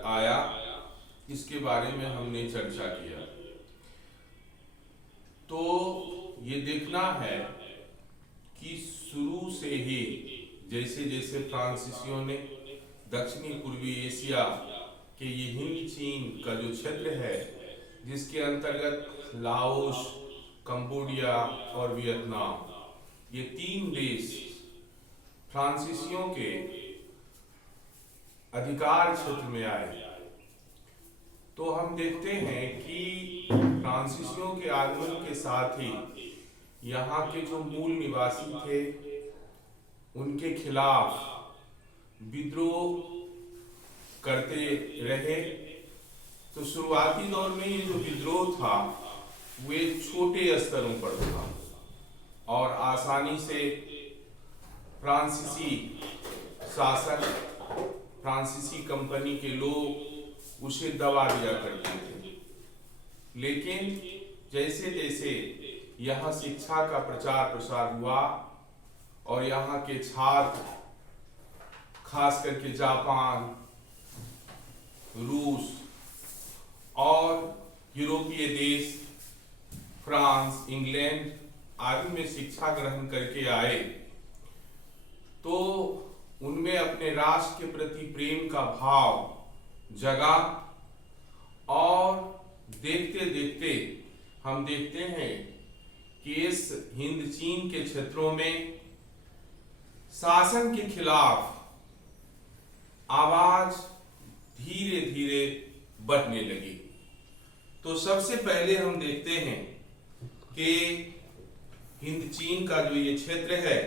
संकट आया, इसके बारे में हमने चर्चा किया। तो ये देखना है कि शुरू से ही जैसे जैसे फ्रांसीसियों ने दक्षिणी पूर्वी एशिया के ये हिंद चीन का जो क्षेत्र है, जिसके अंतर्गत लाओस, कंबोडिया और वियतनाम, ये 3 देश फ्रांसीसियों के अधिकार क्षेत्र में आए, तो हम देखते हैं कि फ्रांसीसियों के आगमन के साथ ही यहाँ के जो मूल निवासी थे उनके खिलाफ विद्रोह करते रहे। तो शुरुआती दौर में ये जो विद्रोह था वे छोटे स्तरों पर था और आसानी से फ्रांसीसी शासक, फ्रांसीसी कंपनी के लोग उसे दबा दिया करते थे। लेकिन जैसे जैसे यहाँ शिक्षा का प्रचार प्रसार हुआ और यहाँ के छात्र, खास करके जापान, रूस और यूरोपीय देश फ्रांस, इंग्लैंड आदि में शिक्षा ग्रहण करके आए, तो उनमें अपने राष्ट्र के प्रति प्रेम का भाव जगा और देखते देखते हम देखते हैं कि इस हिंद चीन के क्षेत्रों में शासन के खिलाफ आवाज धीरे धीरे बढ़ने लगी। तो सबसे पहले हम देखते हैं कि हिंद चीन का जो ये क्षेत्र है,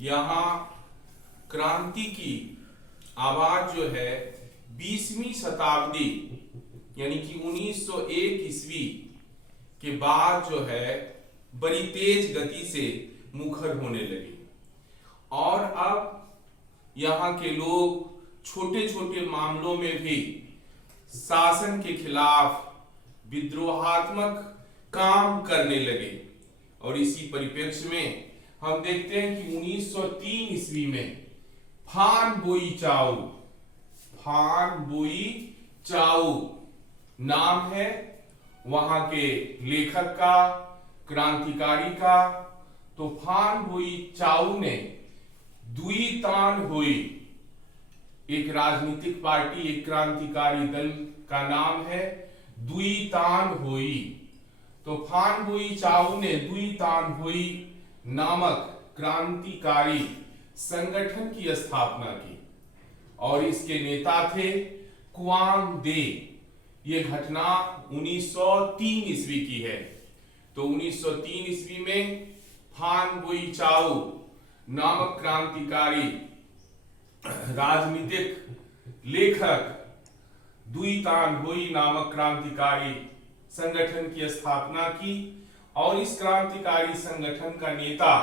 यहाँ क्रांति की आवाज जो है 20वीं शताब्दी यानी कि 1901 ईस्वी के बाद जो है बड़ी तेज गति से मुखर होने लगी और अब यहाँ के लोग छोटे छोटे मामलों में भी शासन के खिलाफ विद्रोहात्मक काम करने लगे। और इसी परिप्रेक्ष्य में हम देखते हैं कि 1903 ईस्वी में फान बोई चाउ नाम है वहां के लेखक का, क्रांतिकारी का। तो फान बोई चाउ ने दुई तान हुई, एक राजनीतिक पार्टी, एक क्रांतिकारी दल का नाम है दुई तान हुई। तो फान बोई चाउ ने दुई तान हुई नामक क्रांतिकारी संगठन की स्थापना की और इसके नेता थे क्वांग दे। ये घटना 1903 ईस्वी की है। तो 1903 ईस्वी में फान बोई चाउ नामक क्रांतिकारी राजनीतिक लेखक दुई तान हुई नामक क्रांतिकारी संगठन की स्थापना की और इस क्रांतिकारी संगठन का नेता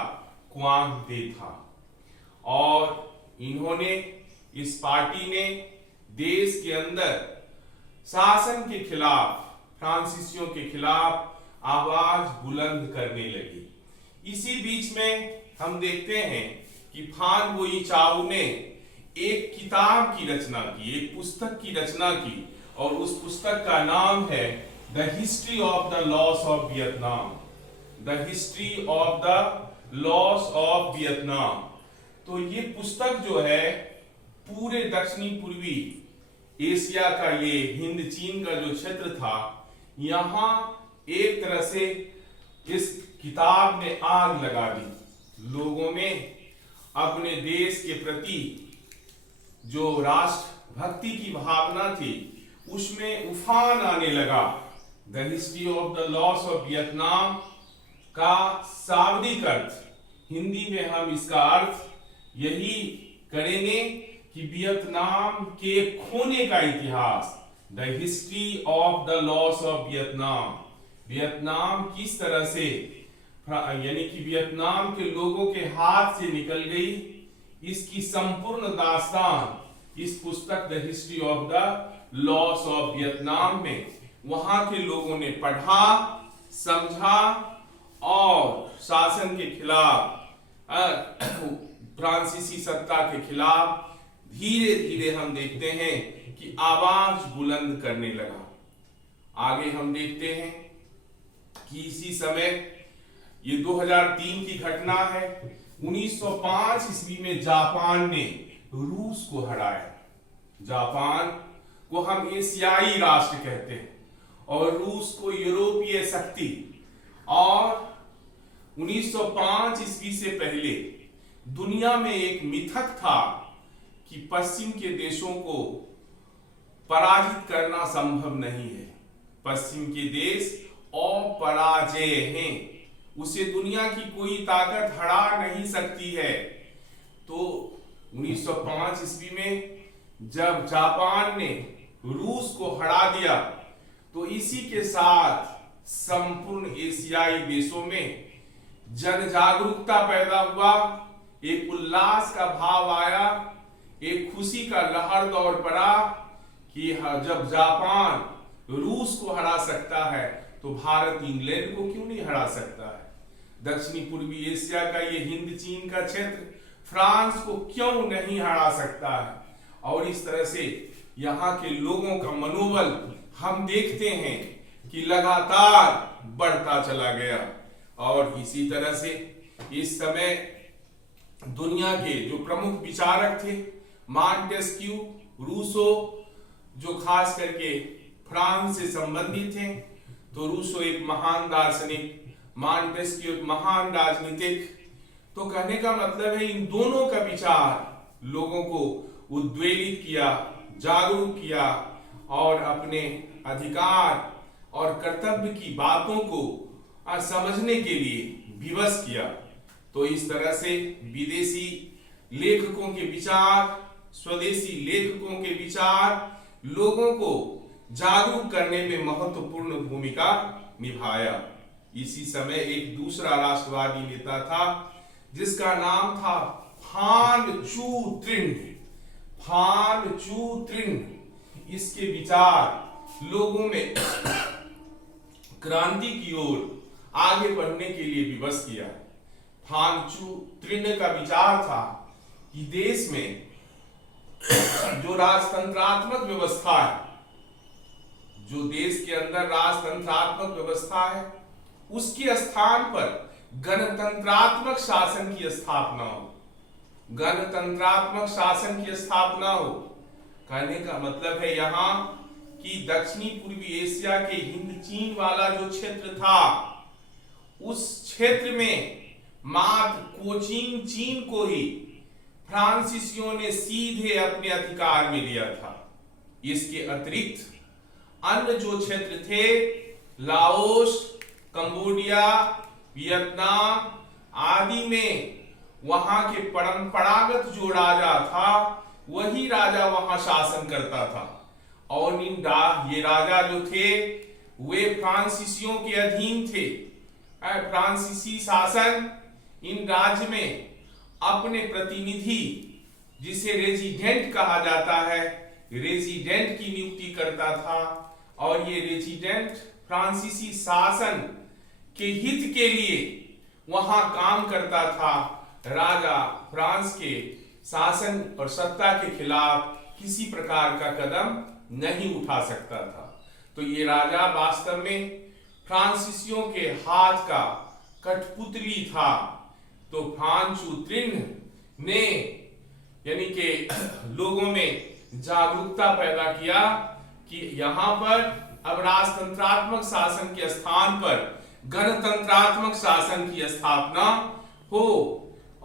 क्वांग दे था। और इन्होंने, इस पार्टी ने देश के अंदर शासन के खिलाफ, फ्रांसीसियों के खिलाफ आवाज बुलंद करने लगी। इसी बीच में हम देखते हैं कि फान बोई चाउ ने एक किताब की रचना की, एक पुस्तक की रचना की और उस पुस्तक का नाम है the history of the loss of Vietnam. The history of the loss of Vietnam. तो ये पुस्तक जो है पूरे दक्षिणी पूर्वी एशिया का, ये हिंद चीन का जो क्षेत्र था, यहां एक तरह से इस किताब ने आग लगा दी। लोगों में अपने देश के प्रति जो राष्ट्र भक्ति की भावना थी उसमें उफान आने लगा। The history of the loss of Vietnam का शाब्दिक अर्थ, हिंदी में हम इसका अर्थ यही करेंगे कि वियतनाम के खोने का इतिहास। The history of the loss of Vietnam. Vietnam किस तरह से, यानी कि वियतनाम के लोगों के हाथ से निकल गई, इसकी संपूर्ण दास्तान इस पुस्तक the history of the loss of Vietnam में वहां के लोगों ने पढ़ा, समझा और शासन के खिलाफ, फ्रांसीसी सत्ता के खिलाफ धीरे धीरे हम देखते हैं कि आवाज बुलंद करने लगा। आगे हम देखते हैं कि इसी समय, ये 2003 की घटना है, 1905 ईस्वी में जापान ने रूस को हराया। जापान को हम एशियाई राष्ट्र कहते हैं और रूस को यूरोपीय शक्ति। और 1905 ईस्वी से पहले दुनिया में एक मिथक था कि पश्चिम के देशों को पराजित करना संभव नहीं है। पश्चिम के देश अपराजेय हैं, उसे दुनिया की कोई ताकत हरा नहीं सकती है। तो 1905 ईस्वी में जब जापान ने रूस को हरा दिया तो इसी के साथ संपूर्ण एशियाई देशों में जन जागरूकता पैदा हुआ, एक उल्लास का भाव आया, एक खुशी का लहर दौड़ पड़ा कि जब जापान रूस को हरा सकता है तो भारत इंग्लैंड को क्यों नहीं हरा सकता है। दक्षिणी पूर्वी एशिया का ये हिंद चीन का क्षेत्र फ्रांस को क्यों नहीं हरा सकता है। और इस तरह से यहाँ के लोगों का मनोबल हम देखते हैं कि लगातार बढ़ता चला गया। और इसी तरह से इस समय दुनिया के जो प्रमुख विचारक थे, मॉन्टेस्क्यू, रूसो, जो खास करके फ्रांस से संबंधित थे, तो रूसो एक महान दार्शनिक, मॉन्टेस्क्यू एक महान राजनीतिक। तो कहने का मतलब है इन दोनों का विचार लोगों को उद्वेलित किया, जागरूक किया और अपने अधिकार और कर्तव्य की बातों को समझने के लिए विवश किया। तो इस तरह से विदेशी लेखकों के विचार, स्वदेशी लेखकों के विचार लोगों को जागरूक करने में महत्वपूर्ण भूमिका निभाया। इसी समय एक दूसरा राष्ट्रवादी नेता था जिसका नाम था फान चू त्रिन। फान चू त्रिन, इसके विचार लोगों में क्रांति की ओर आगे बढ़ने के लिए विवश किया। फान चू त्रिन का विचार था कि देश में जो राजतंत्रात्मक व्यवस्था है, जो देश के अंदर राजतंत्रात्मक व्यवस्था है, उसके स्थान पर गणतंत्रात्मक शासन की स्थापना हो। गणतंत्रात्मक शासन की स्थापना हो कहने का मतलब है यहाँ कि दक्षिणी पूर्वी एशिया के हिंद चीन वाला जो क्षेत्र था, उस क्षेत्र में मात्र कोचीन चीन को ही फ्रांसीसियों ने सीधे अपने अधिकार में लिया था। इसके अतिरिक्त अन्य जो क्षेत्र थे, लाओस, कंबोडिया, वियतनाम आदि में वहां के परंपरागत जो राजा था वही राजा वहां शासन करता था। और ये राजा जो थे वे फ्रांसीसियों के अधीन थे। फ्रांसीसी शासन इन राज्य में अपने प्रतिनिधि, जिसे रेजिडेंट कहा जाता है, रेजिडेंट की नियुक्ति करता था। और ये रेजिडेंट फ्रांसीसी शासन के हित के लिए वहां काम करता था। राजा फ्रांस के शासन और सत्ता के खिलाफ किसी प्रकार का कदम नहीं उठा सकता था। तो ये राजा वास्तव में फ्रांसीसियों के हाथ का कठपुतली था। तो फान चू त्रिन ने यानी कि लोगों में जागरूकता पैदा किया कि यहाँ पर अब राजतंत्रात्मक शासन के स्थान पर गणतंत्रात्मक शासन की स्थापना हो।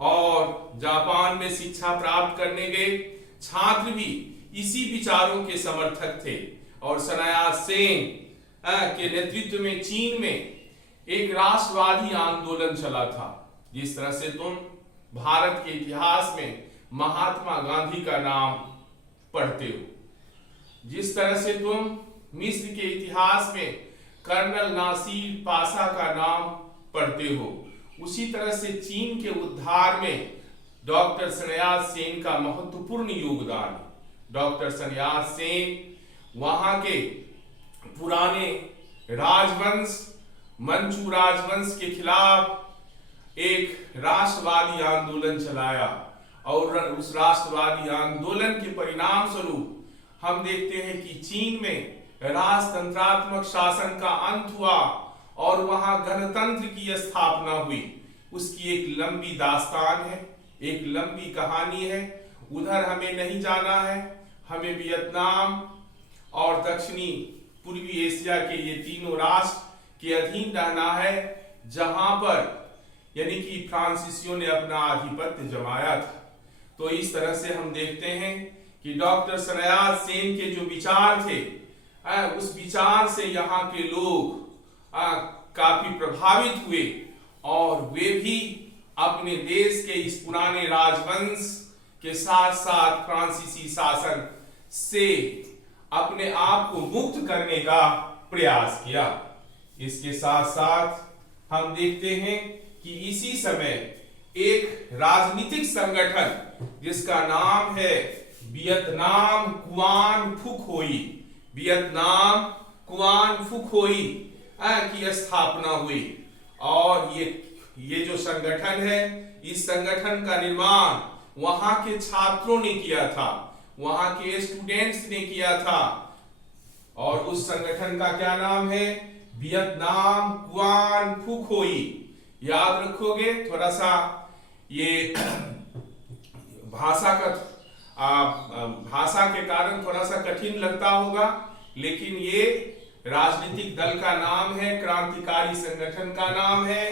और जापान में शिक्षा प्राप्त करने गए छात्र भी इसी विचारों के समर्थक थे। और सनाया सेन के नेतृत्व में चीन में एक राष्ट्रवादी आंदोलन चला था। जिस तरह से तुम भारत के इतिहास में महात्मा गांधी का नाम पढ़ते हो, जिस तरह से तुम मिस्र के इतिहास में कर्नल नासिर पाशा का नाम पढ़ते हो, उसी तरह से चीन के उद्धार में डॉक्टर सनयात सेन का महत्वपूर्ण योगदान है। डॉक्टर सनयात सेन वहां के पुराने राजवंश, मंचू राजवंश के खिलाफ एक राष्ट्रवादी आंदोलन चलाया और उस राष्ट्रवादी आंदोलन के परिणाम स्वरूप हम देखते हैं कि चीन में राजतंत्रात्मक शासन का अंत हुआ और वहां गणतंत्र की स्थापना हुई। उसकी एक लंबी दास्तान है, एक लंबी कहानी है। उधर हमें नहीं जाना है, हमें वियतनाम और दक्षिणी पूर्वी एशिया के ये तीनों राष्ट्र के अधीन रहना है, जहां पर यानी कि फ्रांसीसियों ने अपना आधिपत्य जमाया था। तो इस तरह से हम देखते हैं कि डॉक्टर सनायात सेन के जो विचार थे, उस विचार से यहाँ के लोग काफी प्रभावित हुए और वे भी अपने देश के इस पुराने राजवंश के साथ साथ फ्रांसीसी शासन से अपने आप को मुक्त करने का प्रयास किया। इसके साथ साथ हम देखते हैं कि इसी समय एक राजनीतिक संगठन जिसका नाम है वियतनाम कुआन फुक होई, वियतनाम कुआन फुक होई की स्थापना हुई। और ये जो संगठन है, इस संगठन का निर्माण वहां के छात्रों ने किया था, वहां के स्टूडेंट्स ने किया था। और उस संगठन का क्या नाम है? वियतनाम कुआन फुक होई। याद रखोगे, थोड़ा सा ये भाषा के कारण थोड़ा सा कठिन लगता होगा, लेकिन ये राजनीतिक दल का नाम है, क्रांतिकारी संगठन का नाम है,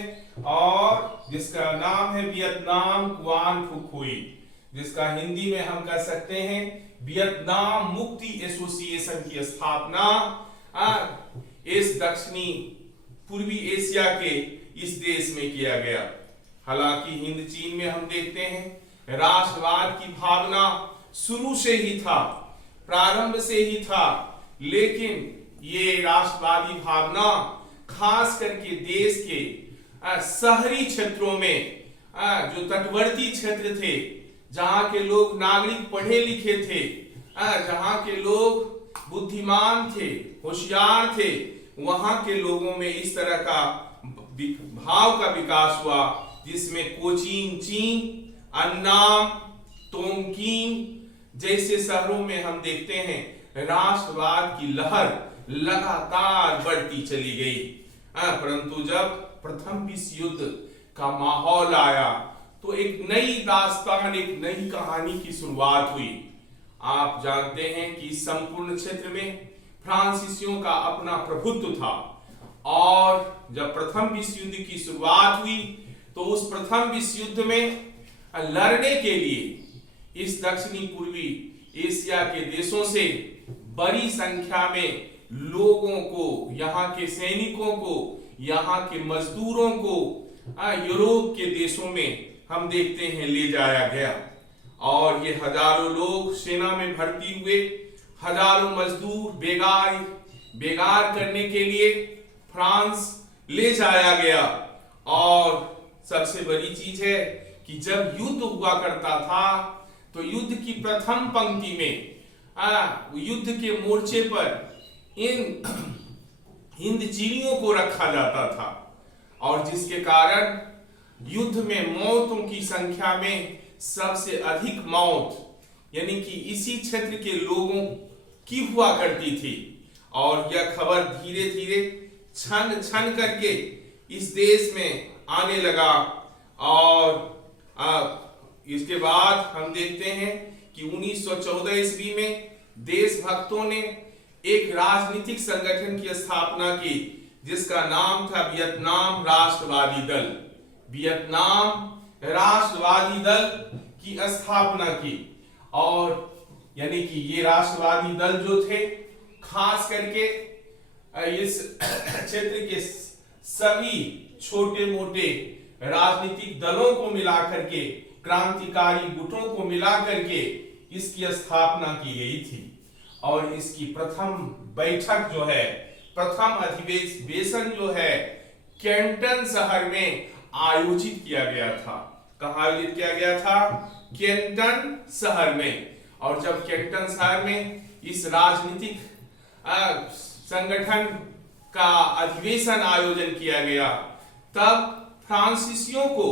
और जिसका नाम है वियतनाम कुआन फुक होई, जिसका हिंदी में हम कह सकते हैं वियतनाम मुक्ति एसोसिएशन की स्थापना इस दक्षिणी पूर्वी एशिया के इस देश में किया गया। हालांकि हिंद चीन में हम देखते हैं राष्ट्रवाद की भावना शुरू से ही था, प्रारंभ से ही था, लेकिन ये राष्ट्रवादी भावना खास करके देश के शहरी क्षेत्रों में, जो तटवर्ती क्षेत्र थे, जहां के लोग नागरिक पढ़े लिखे थे, जहां के लोग बुद्धिमान थे, होशियार थे, वहां के लोगों में इस तरह का भाव का विकास हुआ, जिसमें कोचीन चीन, अन्नाम, तोंगकीन जैसे शहरों में हम देखते हैं राष्ट्रवाद की लहर लगातार बढ़ती चली गई। परंतु जब प्रथम विश्व युद्ध का माहौल आया तो एक नई दास्तान, एक नई कहानी की शुरुआत हुई। आप जानते हैं कि संपूर्ण क्षेत्र में फ्रांसीसियों का अपना प्रभुत्व था, और जब प्रथम विश्व युद्ध की शुरुआत हुई तो उस प्रथम विश्व युद्ध में लड़ने के लिए इस दक्षिणी पूर्वी एशिया के देशों से बड़ी संख्या में लोगों को, यहाँ के सैनिकों को, यहाँ के मजदूरों को यूरोप के देशों में हम देखते हैं ले जाया गया, और ये हजारों लोग सेना में भर्ती हुए, हजारों मजदूर बेगार करने के लिए फ्रांस ले जाया गया। और सबसे बड़ी चीज है कि जब युद्ध हुआ करता था तो युद्ध की प्रथम पंक्ति में, युद्ध के मोर्चे पर इन हिंद चीनियों को रखा जाता था, और जिसके कारण युद्ध में मौतों की संख्या में सबसे अधिक मौत यानी कि इसी क्षेत्र के लोगों की हुआ करती थी। और यह खबर धीरे धीरे क्षण क्षण करके इस देश में आने लगा, और इसके बाद हम देखते हैं कि 1914 ईस्वी में देशभक्तों ने एक राजनीतिक संगठन की स्थापना की, जिसका नाम था वियतनाम राष्ट्रवादी दल। वियतनाम राष्ट्रवादी दल की स्थापना की, और यानी कि ये राष्ट्रवादी दल जो थे, खास करके इस क्षेत्र के सभी छोटे मोटे राजनीतिक दलों को मिलाकर के, क्रांतिकारी गुटों को मिलाकर के इसकी स्थापना की गई थी। और इसकी प्रथम बैठक जो है, प्रथम अधिवेशन जो है, कैंटन शहर में आयोजित किया गया था। कहाँ आयोजित किया गया था? कैंटन शहर में। और जब कैंटन शहर में इस राजनीतिक संगठन का अधिवेशन आयोजन किया गया, तब फ्रांसीसियों को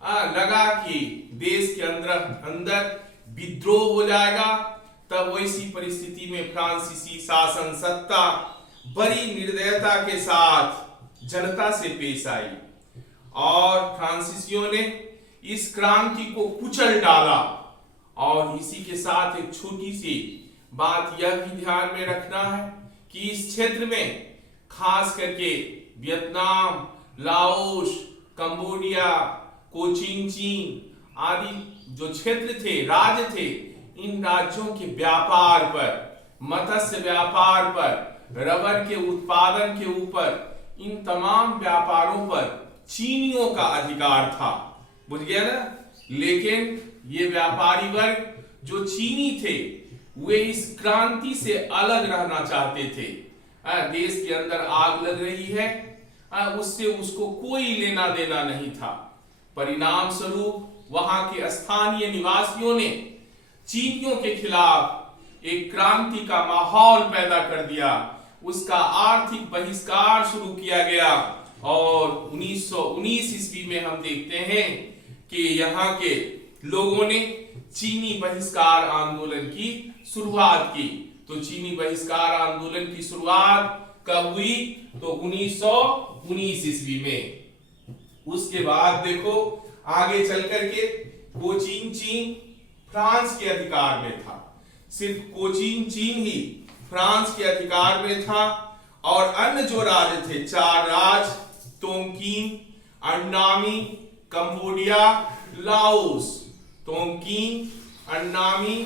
लगा कि देश के अंदर विद्रोह हो जाएगा, तब वैसी परिस्थिति में फ्रांसीसी शासन सत्ता बड़ी निर्दयता के साथ जनता से पेश आई और फ्रांसीसियों ने इस क्रांति को कुचल डाला। और इसी के साथ एक छोटी सी बात यह भी ध्यान में रखना है कि इस क्षेत्र में खास करके वियतनाम, लाओस, कंबोडिया, कोचिन चीन आदि जो क्षेत्र थे, राज्य थे, इन राज्यों के व्यापार पर, मत्स्य व्यापार पर, रबर के उत्पादन के ऊपर, इन तमाम व्यापारों पर चीनियों का अधिकार था। बुझ गया ना? लेकिन ये व्यापारी वर्ग जो चीनी थे वे इस क्रांति से अलग रहना चाहते थे। देश के अंदर आग लग रही है, उससे उसको कोई लेना देना नहीं था। परिणाम स्वरूप वहां के स्थानीय निवासियों ने चीनियों के खिलाफ एक क्रांति का माहौल पैदा कर दिया। उसका आर्थिक बहिष्कार शुरू किया गया और 1919 ईस्वी में हम देखते हैं कि यहाँ के लोगों ने चीनी बहिष्कार आंदोलन की शुरुआत की। तो चीनी बहिष्कार आंदोलन की शुरुआत कब हुई? तो 1919 ईस्वी में। उसके बाद देखो आगे चल करके कोचीन चीन फ्रांस के अधिकार में था। सिर्फ कोचीन चीन ही फ्रांस के अधिकार में था और अन्य जो राज्य थे, 4 राज्य, तोंगकीन, अन्नामी, कंबोडिया, लाओस। तोंगकीन, अन्नामी,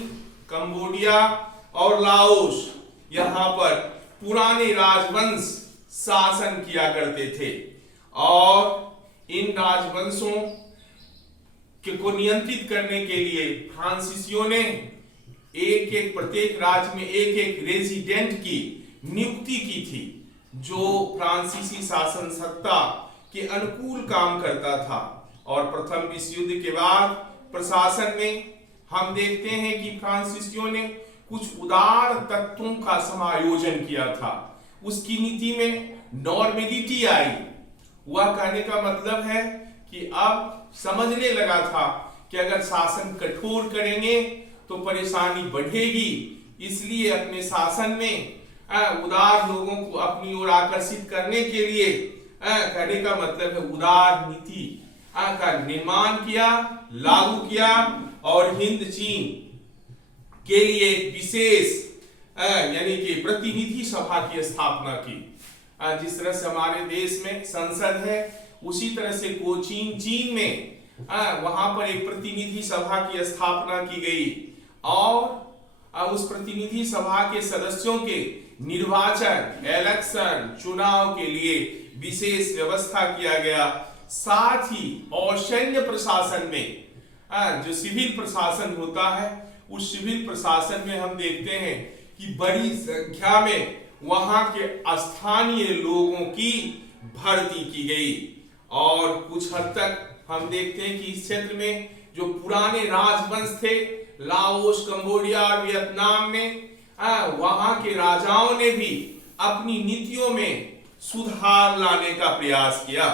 कंबोडिया और लाओस, यहां पर पुराने राजवंश शासन किया करते थे और इन राजवंशों को नियंत्रित करने के लिए फ्रांसीसियों ने प्रत्येक राज्य में एक रेजिडेंट की नियुक्ति की थी जो फ्रांसीसी शासन सत्ता के अनुकूल काम करता था। और प्रथम विश्व युद्ध के बाद प्रशासन में हम देखते हैं कि फ्रांसीसियों ने कुछ उदार तत्वों का समायोजन किया था। उसकी नीति में नॉर्मेलिटी आई। वह कहने का मतलब है कि अब समझने लगा था कि अगर शासन कठोर करेंगे तो परेशानी बढ़ेगी, इसलिए अपने शासन में उदार लोगों को अपनी ओर आकर्षित करने के लिए कहने का मतलब है उदार नीति का निर्माण किया, लागू किया और हिंद चीन के लिए एक विशेष यानी कि प्रतिनिधि सभा की स्थापना की। जिस तरह से हमारे देश में संसद है, उसी तरह से कोचीन चीन में वहां पर एक प्रतिनिधि सभा की स्थापना की गई और उस प्रतिनिधि सभा के सदस्यों के निर्वाचन, इलेक्शन, चुनाव के लिए विशेष व्यवस्था किया गया। साथ ही और सैन्य प्रशासन में जो सिविल प्रशासन होता है, उस सिविल प्रशासन में हम देखते हैं कि बड़ी संख्या में वहां के स्थानीय लोगों की भर्ती की गई और कुछ हद तक हम देखते हैं कि इस क्षेत्र में जो पुराने राजवंश थे, लाओस, कंबोडिया और वियतनाम में, वहां के राजाओं ने भी अपनी नीतियों में सुधार लाने का प्रयास किया।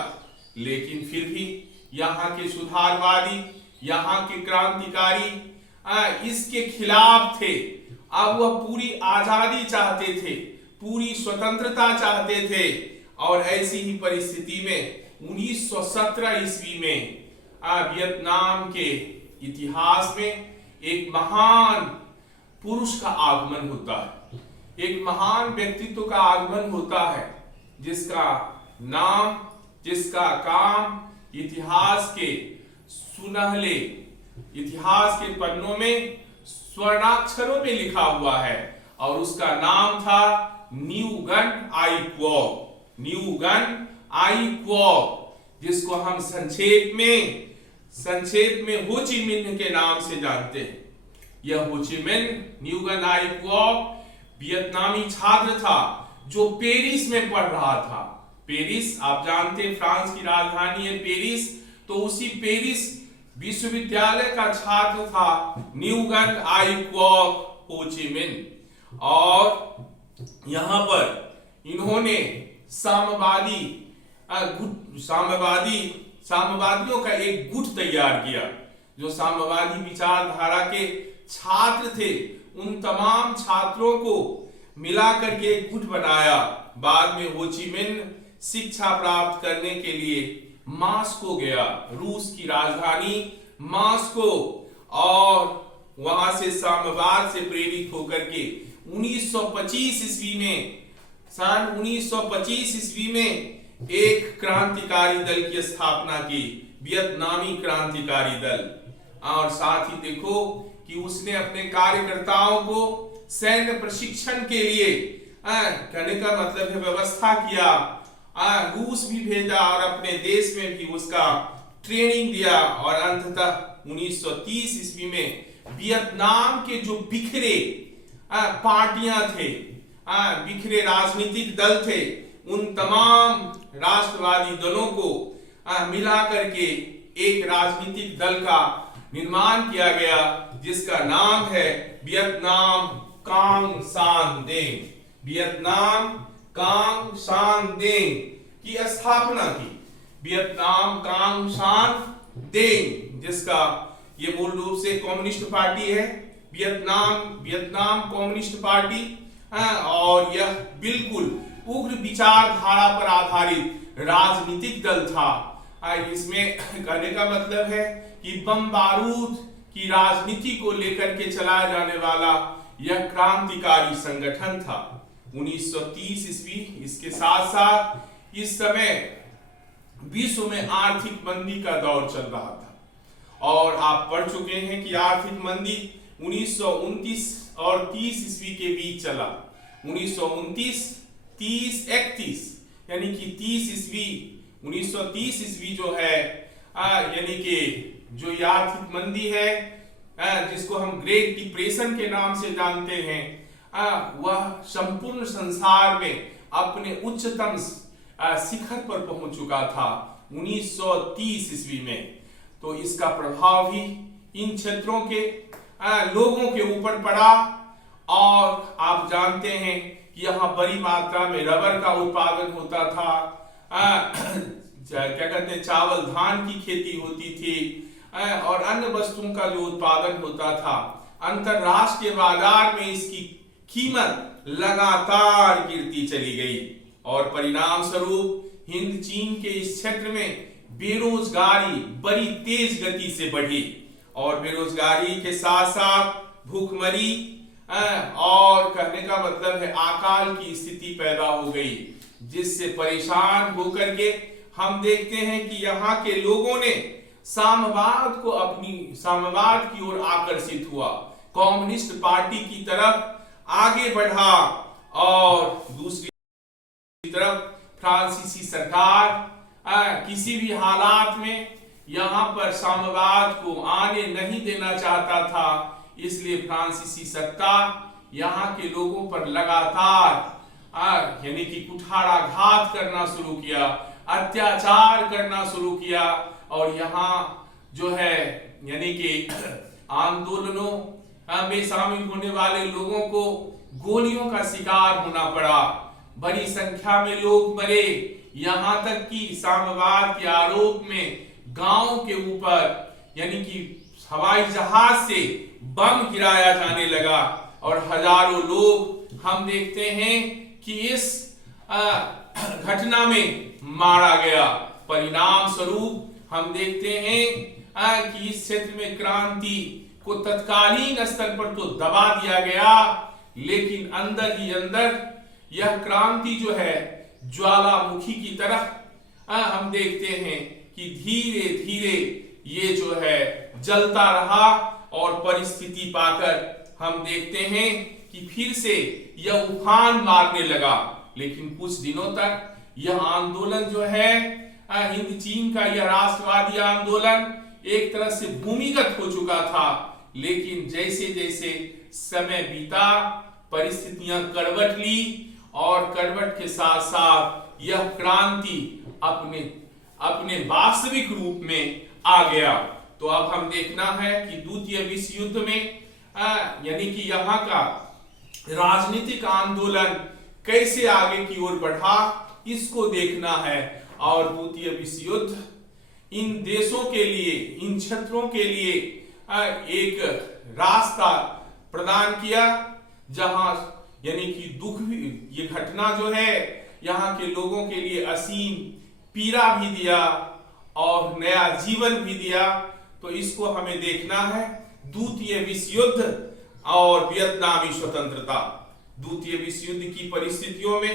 लेकिन फिर भी यहाँ के सुधारवादी, यहाँ के क्रांतिकारी इसके खिलाफ थे। अब वह पूरी आजादी चाहते थे, पूरी स्वतंत्रता चाहते थे और ऐसी ही परिस्थिति में 1917 ईस्वी में वियतनाम के इतिहास में एक महान पुरुष का आगमन होता है, एक महान व्यक्तित्व का आगमन होता है जिसका नाम, जिसका काम इतिहास के सुनहले इतिहास के पन्नों में स्वर्णाक्षरों में लिखा हुआ है और उसका नाम था न्युगन आई क्वॉक। न्युगन आई क्वॉक, जिसको हम संक्षेप में हो ची मिन्ह के नाम से जानते हैं। यह हो ची मिन्ह न्युगन आई क्वॉक वियतनामी छात्र था जो पेरिस में पढ़ रहा था। पेरिस, आप जानते हैं फ्रांस की राजधानी है पेरिस, तो उसी पेरिस विश्वविद्यालय का छात्र था न्युगन आई क्वॉक हो ची मिन्ह। और यहां पर इन्होंने साम्यवादी साम्यवादियों का एक गुट तैयार किया। जो साम्यवादी विचारधारा के छात्र थे उन तमाम छात्रों को मिलाकर के एक गुट बनाया। बाद में हो ची मिन्ह शिक्षा प्राप्त करने के लिए मॉस्को गया, रूस की राजधानी मॉस्को, और वहां से साम्यवाद से प्रेरित होकर के 1925 ईस्वी में, सन 1925 ईस्वी में एक क्रांतिकारी दल की स्थापना की, वियतनामी क्रांतिकारी दल। और साथ ही देखो कि उसने अपने कार्यकर्ताओं को सैन्य प्रशिक्षण के लिए कहने का मतलब है व्यवस्था किया, रूस भी भेजा और अपने देश में भी उसका ट्रेनिंग दिया। और अंततः 1930 ईस्वी में वियतनाम के जो बिखरे पार्टियां थे, बिखरे राजनीतिक दल थे, उन तमाम राष्ट्रवादी दलों को मिला करके एक राजनीतिक दल का निर्माण किया गया, जिसका नाम है वियतनाम कांग सान देंग। वियतनाम कांग सान देंग की स्थापना की, वियतनाम कांग सान देंग, जिसका ये मूल रूप से कम्युनिस्ट पार्टी है, वियतनाम कम्युनिस्ट पार्टी। और यह बिल्कुल उग्र विचारधारा पर आधारित राजनीतिक दल था। इसमें कहने का मतलब है कि बम बारूद की राजनीति को लेकर के चलाया जाने वाला यह क्रांतिकारी संगठन था 1930 ईस्वी। इसके साथ साथ इस समय विश्व में आर्थिक मंदी का दौर चल रहा था, और आप पढ़ चुके हैं कि आर्थिक मंदी 1929 और 30 ईस्वी के बीच चला। 1929, 30, 31 यानी कि 30 ईस्वी, 1930 ईस्वी जो है यानी कि जो ये आर्थिक मंदी है, जिसको हम ग्रेट डिप्रेशन के नाम से जानते हैं, वह संपूर्ण संसार में अपने उच्चतम शिखर पर पहुंच चुका था 1930 ईस्वी में। तो इसका प्रभाव भी इन क्षेत्रों के लोगों के ऊपर पड़ा, और आप जानते हैं कि यहाँ बड़ी मात्रा में रबर का उत्पादन होता था, क्या कहते हैं, चावल धान की खेती होती थी, और अन्य वस्तुओं का जो उत्पादन होता था। अंतरराष्ट्रीय बाजार में इसकी कीमत लगातार गिरती चली गई, और परिणाम स्वरूप हिंद चीन के इस क्षेत्र में बेरोजगारी बड़ी तेज गति से बढ़ी, और बेरोजगारी के साथ साथ भूखमरी और कहने का मतलब है अकाल की स्थिति पैदा हो गई, जिससे परेशान होकर के हम देखते हैं कि यहाँ के लोगों ने साम्यवाद को अपनी साम्यवाद की ओर आकर्षित हुआ, कम्युनिस्ट पार्टी की तरफ आगे बढ़ा, और दूसरी तरफ फ्रांसीसी सरकार किसी भी हालात में यहाँ पर साम्यवाद को आने नहीं देना चाहता था। इसलिए फ्रांसीसी सत्ता यहाँ के लोगों पर लगातार यानी कि कुठाराघात करना शुरू किया, अत्याचार करना शुरू किया, और यहाँ जो है यानी कि आंदोलनों में शामिल होने वाले लोगों को गोलियों का शिकार होना पड़ा, बड़ी संख्या में लोग मरे, यहाँ तक कि साम्यवाद के आरोप में गांव के ऊपर यानी कि हवाई जहाज से बम गिराया जाने लगा, और हजारों लोग हम देखते हैं कि इस घटना में मारा गया। परिणाम स्वरूप हम देखते हैं कि इस क्षेत्र में क्रांति को तत्कालीन स्तर पर तो दबा दिया गया, लेकिन अंदर ही अंदर यह क्रांति जो है ज्वालामुखी की तरह हम देखते हैं कि धीरे धीरे ये जो है जलता रहा, और परिस्थिति पाकर हम देखते हैं कि फिर से यह उफान मारने लगा। लेकिन कुछ दिनों तक यह आंदोलन जो है हिंद चीन का यह राष्ट्रवादी आंदोलन एक तरह से भूमिगत हो चुका था, लेकिन जैसे जैसे समय बीता परिस्थितियां करवट ली, और करवट के साथ साथ यह क्रांति अपने वास्तविक रूप में आ गया। तो अब हम देखना है कि द्वितीय विश्व युद्ध में यानी कि यहाँ का राजनीतिक आंदोलन कैसे आगे की ओर बढ़ा, इसको देखना है। और द्वितीय विश्व युद्ध इन देशों के लिए, इन क्षेत्रों के लिए एक रास्ता प्रदान किया, जहां यानी कि दुख भी, ये घटना जो है यहाँ के लोगों के लिए असीम पीड़ा भी दिया और नया जीवन भी दिया। तो इसको हमें देखना है। द्वितीय विश्व युद्ध और वियतनामी स्वतंत्रता। द्वितीय विश्व युद्ध की परिस्थितियों में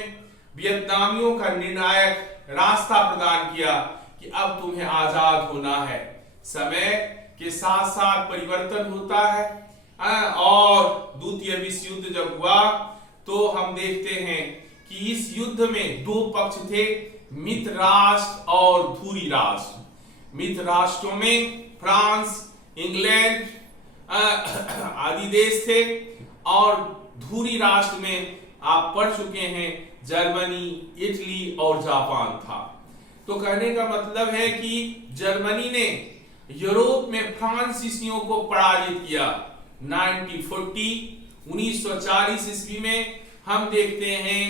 वियतनामियों का निर्णायक रास्ता प्रदान किया कि अब तुम्हें आजाद होना है। समय के साथ साथ परिवर्तन होता है और द्वितीय विश्व युद्ध जब हुआ तो हम देखते हैं कि इस युद्ध में दो पक्ष थे, मित्र राष्ट्र और धुरी राष्ट्र। मित्र राष्ट्रों में फ्रांस, इंग्लैंड आदि देश थे और धुरी राष्ट्र में आप पढ़ चुके हैं जर्मनी, इटली और जापान था। तो कहने का मतलब है कि जर्मनी ने यूरोप में फ्रांसीसियों को पराजित किया। 1940 ईस्वी में हम देखते हैं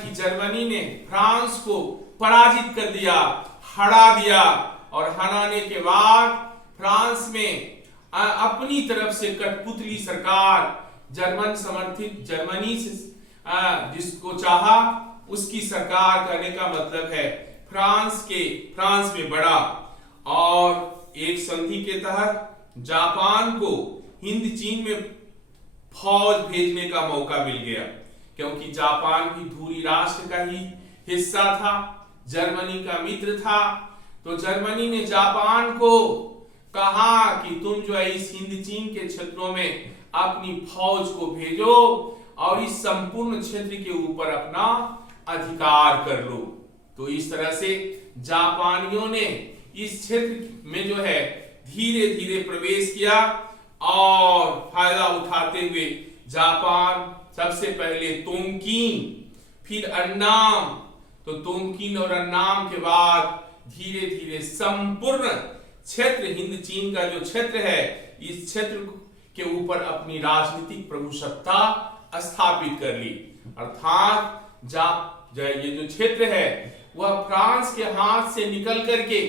कि जर्मनी ने फ्रांस को पराजित कर दिया, हरा दिया और हराने के बाद फ्रांस में अपनी तरफ से कठपुतली सरकार, जर्मन समर्थित जर्मनी से जिसको चाहा उसकी सरकार करने का मतलब है फ्रांस में बढ़ा और एक संधि के तहत जापान को हिंद चीन में फौज भेजने का मौका मिल गया, क्योंकि जापान भी धुरी राष्ट्र का ही हिस्सा था, जर्मनी का मित्र था। तो जर्मनी ने जापान को कहा कि तुम जो है इस हिंद चीन के क्षेत्रों में अपनी फौज को भेजो और इस संपूर्ण क्षेत्र के ऊपर अपना अधिकार कर लो। तो इस तरह से जापानियों ने इस क्षेत्र में जो है धीरे धीरे प्रवेश किया और फायदा उठाते हुए जापान सबसे पहले तोंगकीन, फिर अन्नाम, तो तोंगकीन और अन्नाम के बाद धीरे धीरे संपूर्ण क्षेत्र, हिंद चीन का जो क्षेत्र है, इस क्षेत्र के ऊपर अपनी राजनीतिक प्रभुसत्ता स्थापित कर ली। अर्थात ये जो क्षेत्र है वह फ्रांस के हाथ से निकल करके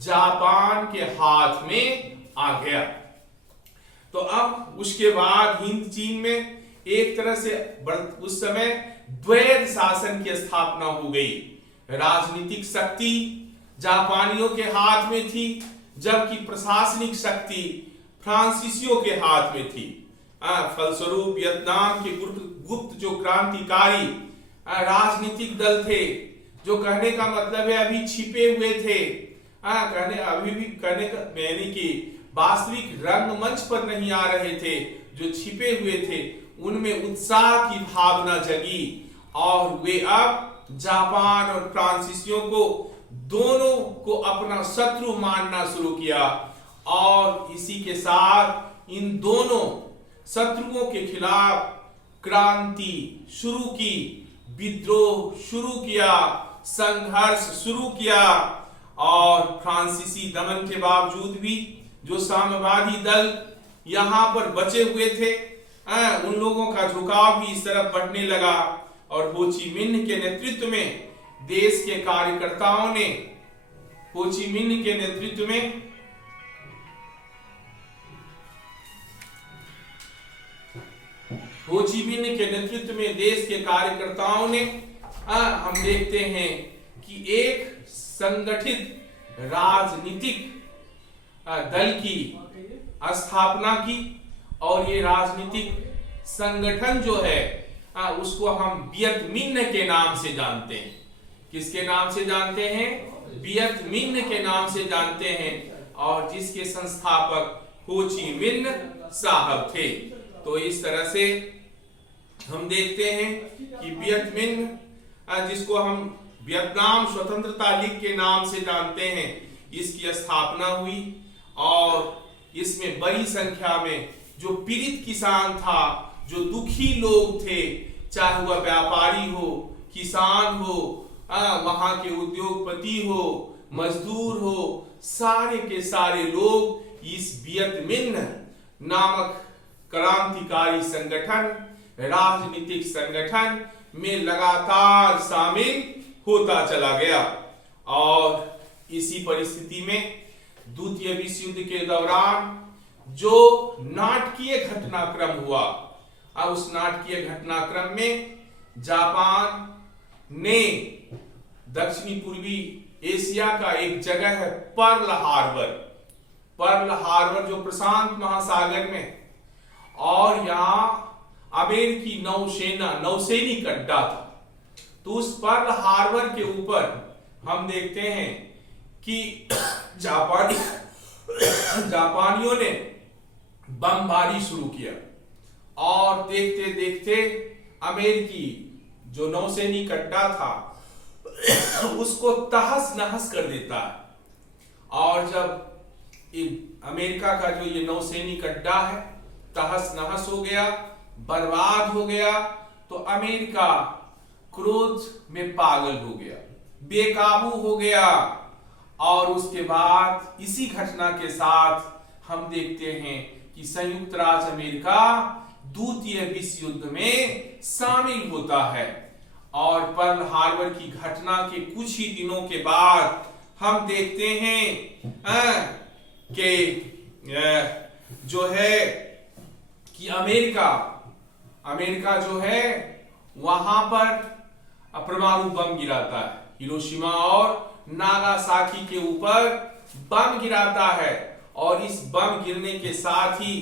जापान के हाथ में आ गया। तो अब उसके बाद हिंद चीन में एक तरह से उस समय द्वैध शासन की स्थापना हो गई। राजनीतिक शक्ति जापानियों के हाथ में थी, जबकि प्रशासनिक शक्ति फ्रांसीसियों के हाथ में थी। फलस्वरूप वियतनाम के गुप्त जो क्रांतिकारी राजनीतिक दल थे, जो कहने का मतलब है अभी छिपे हुए थे, कहने का यानी कि वास्तविक रंगमंच पर नहीं आ रहे थे, जो छिपे हुए थे, उनमें उत्साह की भावना जगी और वे अब जापान और फ्रांसीसियों को दोनों को अपना शत्रु मानना शुरू किया और इसी के साथ इन दोनों शत्रुओं के खिलाफ क्रांति शुरू की, विद्रोह शुरू किया, संघर्ष शुरू किया। और फ्रांसीसी दमन के बावजूद भी जो साम्यवादी दल यहाँ पर बचे हुए थे, उन लोगों का झुकाव भी इस तरफ बढ़ने लगा और हो ची मिन्ह के नेतृत्व में देश के कार्यकर्ताओं ने हो ची मिन्ह के नेतृत्व में देश के कार्यकर्ताओं ने हम देखते हैं कि एक संगठित राजनीतिक दल की स्थापना की और ये राजनीतिक संगठन जो है उसको हम वियत मिन्ह के नाम से जानते हैं। किसके नाम से जानते हैं? वियत मिन्ह के नाम से जानते हैं और जिसके संस्थापक हो ची मिन्ह साहब थे। तो इस तरह से हम देखते हैं कि वियत मिन्ह, जिसको हम वियतनाम स्वतंत्रता लीग के नाम से जानते हैं, इसकी स्थापना हुई और इसमें बड़ी संख्या में जो पीड़ित किसान था, जो दुखी लोग थे, चाहे वह व्यापारी हो, किसान हो, वहां के उद्योगपति हो, मजदूर हो, सारे के सारे लोग इस वियत मिन्ह नामक क्रांतिकारी संगठन, राजनीतिक संगठन में लगातार शामिल होता चला गया और इसी परिस्थिति में द्वितीय विश्व युद्ध के दौरान जो नाटकीय घटनाक्रम हुआ, अब उस नाटकीय घटनाक्रम में जापान ने दक्षिणी पूर्वी एशिया का एक जगह है पर्ल हार्बर जो प्रशांत महासागर में, और यहां अमेरिकी नौसैनिक अड्डा था। तो उस पर्ल हार्बर के ऊपर हम देखते हैं कि जापानियों ने बमबारी शुरू किया, और देखते देखते अमेरिकी जो नौसैनिक अड्डा था उसको तहस नहस कर देता है। और जब अमेरिका का जो ये नौसैनिक अड्डा है तहस नहस हो गया, बर्बाद हो गया, तो अमेरिका क्रोध में पागल हो गया, बेकाबू हो गया। और उसके बाद इसी घटना के साथ हम देखते हैं कि संयुक्त राज्य अमेरिका द्वितीय विश्व युद्ध में शामिल होता है। और पर्ल हार्बर की घटना के कुछ ही दिनों के बाद हम देखते हैं कि जो है कि अमेरिका जो है वहां पर परमाणु बम गिराता है, हिरोशिमा और नागासाकी के ऊपर बम गिराता है। और इस बम गिरने के साथ ही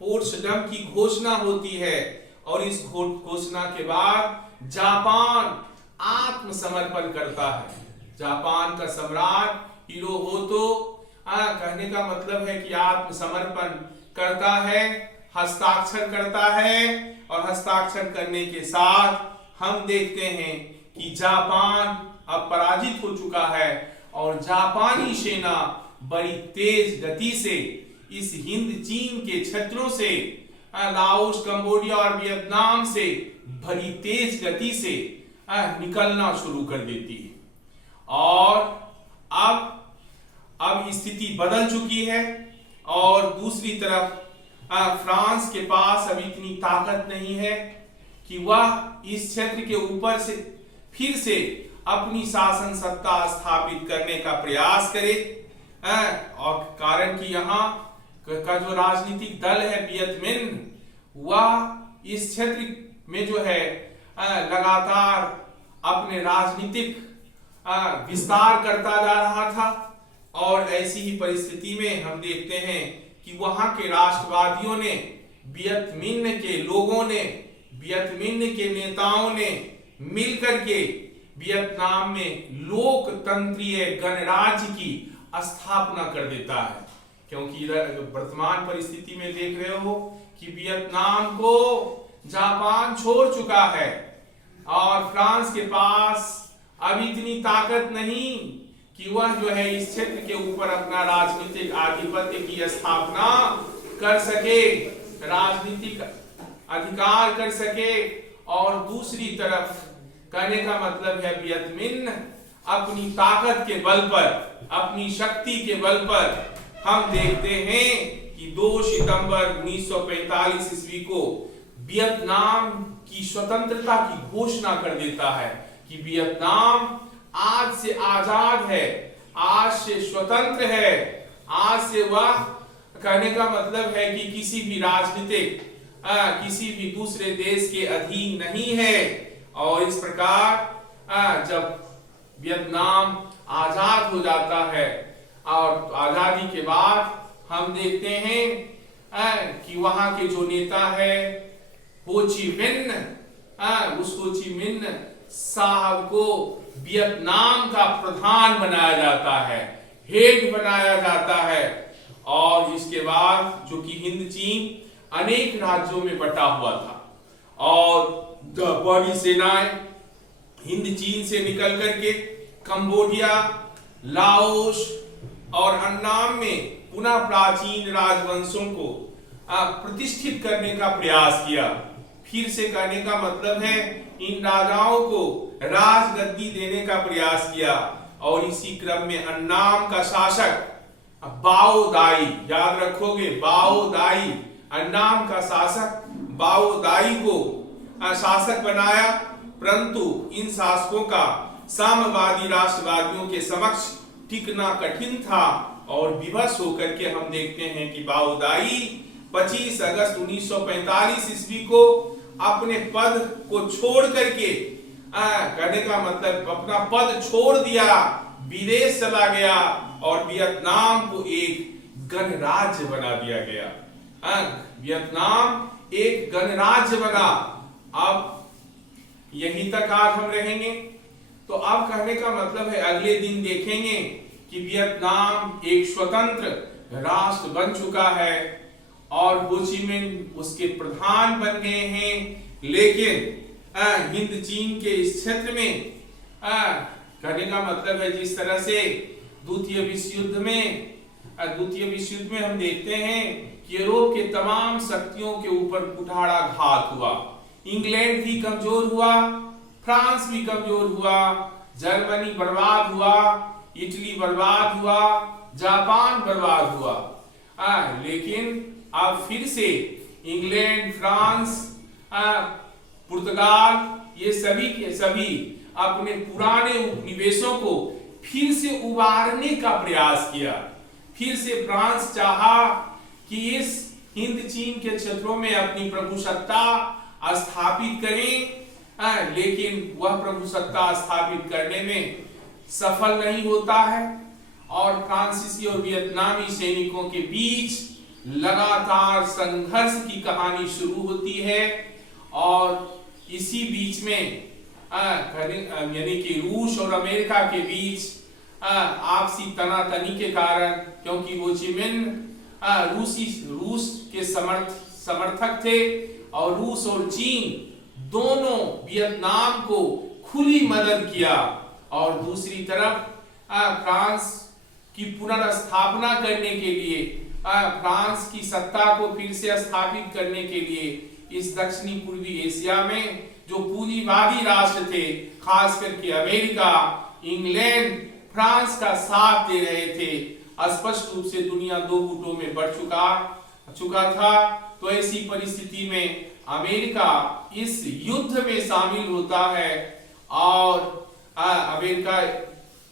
पोट्सडम की घोषणा होती है, और इस घोषणा के बाद जापान आत्मसमर्पण करता है। जापान का सम्राट हिरोहितो कहने का मतलब है कि आत्मसमर्पण करता है, हस्ताक्षर करता है, और हस्ताक्षर करने के साथ हम देखते हैं कि जापान अब पराजित हो चुका है, और जापानी सेना बड़ी तेज गति से इस हिंद चीन के क्षेत्रों से, लाओस, कंबोडिया और वियतनाम से बड़ी तेज गति से निकलना शुरू कर देती है। और अब स्थिति बदल चुकी है, और दूसरी तरफ फ्रांस के पास अब इतनी ताकत नहीं है कि वह इस क्षेत्र के ऊपर से फिर से अपनी शासन सत्ता स्थापित करने का प्रयास करे। और कारण कि यहाँ का जो राजनीतिक दल है वियत मिन्ह, वह इस क्षेत्र में जो है लगातार अपने राजनीतिक विस्तार करता जा रहा था। और ऐसी ही परिस्थिति में हम देखते हैं कि वहां के राष्ट्रवादियों ने, वियत मिन्ह के लोगों ने, वियत मिन्ह के नेताओं ने मिलकर के वियतनाम में लोकतंत्रीय गणराज्य की स्थापना कर देता है। क्योंकि इधर वर्तमान परिस्थिति में देख रहे हो कि वियतनाम को जापान छोड़ चुका है, और फ्रांस के पास अब इतनी ताकत नहीं कि वह जो है इस क्षेत्र के ऊपर अपना राजनीतिक आधिपत्य की स्थापना कर सके, राजनीतिक अधिकार कर सके। और दूसरी तरफ कहने का मतलब है वियत मिन्ह अपनी ताकत के बल पर, अपनी शक्ति के बल पर हम देखते हैं कि 2 सितंबर 1945 ईस्वी को वियतनाम की स्वतंत्रता की घोषणा कर देता है कि वियतनाम आज से आजाद है, आज से स्वतंत्र है, आज से वह कहने का मतलब है कि किसी भी राजनीतिक किसी भी दूसरे देश के अधीन नहीं है। और इस प्रकार जब वियतनाम आजाद हो जाता है, और आजादी के बाद हम देखते हैं कि वहां के जो नेता है हो ची मिन्ह, उस हो ची मिन्ह साहब को वियतनाम का प्रधान बनाया जाता है, हेड बनाया जाता है। और इसके बाद जो कि हिंद चीन अनेक राज्यों में बटा हुआ था, और जापानी सेनाएं हिंद चीन से निकल करके कंबोडिया, लाओस और अन्नाम में पुनः प्राचीन राजवंशों को प्रतिष्ठित करने का प्रयास किया। फिर से कहने का मतलब है इन राजाओं को राजगद्दी देने का प्रयास किया। और इसी क्रम में अन्नाम का शासक बाओ दाई, याद रखोगे, बाओ दाई, अन्नाम का शासक बाओ दाई को शासक बनाया। परंतु इन शासकों का साम्यवादी राष्ट्रवादियों के समक्ष टिकना कठिन था और विवश होकर के हम देखते हैं कि बाओदाई 25 अगस्त 1945 ईस्वी को अपने पद को छोड़ करके कहने का मतलब अपना पद छोड़ दिया, विदेश चला गया और वियतनाम को एक गणराज्य बना दिया गया। वियतनाम एक गणराज्य बना। अब यहीं तक आज हम रहेंगे। तो अब कहने का मतलब है अगले दिन देखेंगे कि वियतनाम एक स्वतंत्र राष्ट्र बन चुका है और हो ची मिन्ह उसके प्रधान बन गए हैं। लेकिन हिंद चीन के इस क्षेत्र में कहने का मतलब है जिस तरह से द्वितीय विश्व युद्ध में हम देखते हैं कि यूरोप के तमाम शक्तियों के ऊपर कुठाराघात हुआ। इंग्लैंड भी कमजोर हुआ, फ्रांस भी कमजोर हुआ, जर्मनी बर्बाद हुआ, इटली बर्बाद हुआ, जापान बर्बाद हुआ। लेकिन अब फिर से इंग्लैंड, फ्रांस, पुर्तगाल ये सभी के सभी अपने पुराने उपनिवेशों को फिर से उबारने का प्रयास किया। फिर से फ्रांस चाहा कि इस हिंद चीन के क्षेत्रों में अपनी प्रभुसत्ता स्थापित करें, लेकिन वह प्रभुसत्ता स्थापित करने में सफल नहीं होता है और फ्रांसीसी और वियतनामी सैनिकों के बीच लगातार संघर्ष की कहानी शुरू होती है। और इसी बीच में यानी कि रूस और अमेरिका के बीच आपसी तनातनी के कारण, क्योंकि हो ची मिन्ह रूस के समर्थक थे और रूस और चीन दोनों वियतनाम को खुली मदद किया और दूसरी तरफ फ्रांस की पुनर्स्थापना करने के लिए, फ्रांस की सत्ता को फिर से स्थापित करने के लिए इस दक्षिणी पूर्वी एशिया में जो पूंजीवादी राष्ट्र थे, खास करके अमेरिका, इंग्लैंड, फ्रांस का साथ दे रहे थे। स्पष्ट रूप से दुनिया दो गुटों में बढ़ चुका था। तो ऐसी परिस्थिति में अमेरिका इस युद्ध में शामिल होता है और अमेरिका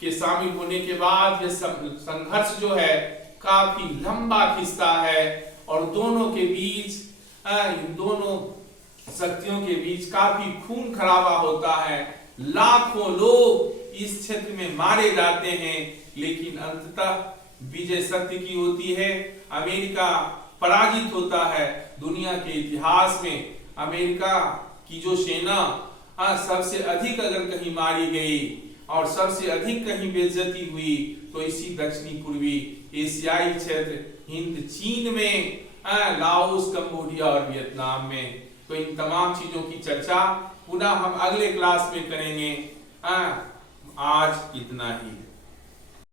के शामिल होने के बाद यह संघर्ष जो है काफी लंबा खिंचता है और दोनों के बीच, इन दोनों शक्तियों के बीच काफी खून खराबा होता है। लाखों लोग इस क्षेत्र में मारे जाते हैं, लेकिन अंततः विजय सत्य की होती है। अमेरिका पराजित होता है। दुनिया के इतिहास में अमेरिका की जो सेना सबसे अधिक अगर कहीं मारी गई और सबसे अधिक कहीं बेइज्जती हुई तो इसी दक्षिणी पूर्वी एशियाई क्षेत्र हिंद चीन में, लाओस, कंबोडिया और वियतनाम में। तो इन तमाम चीजों की चर्चा पुनः हम अगले क्लास में करेंगे। आज इतना ही।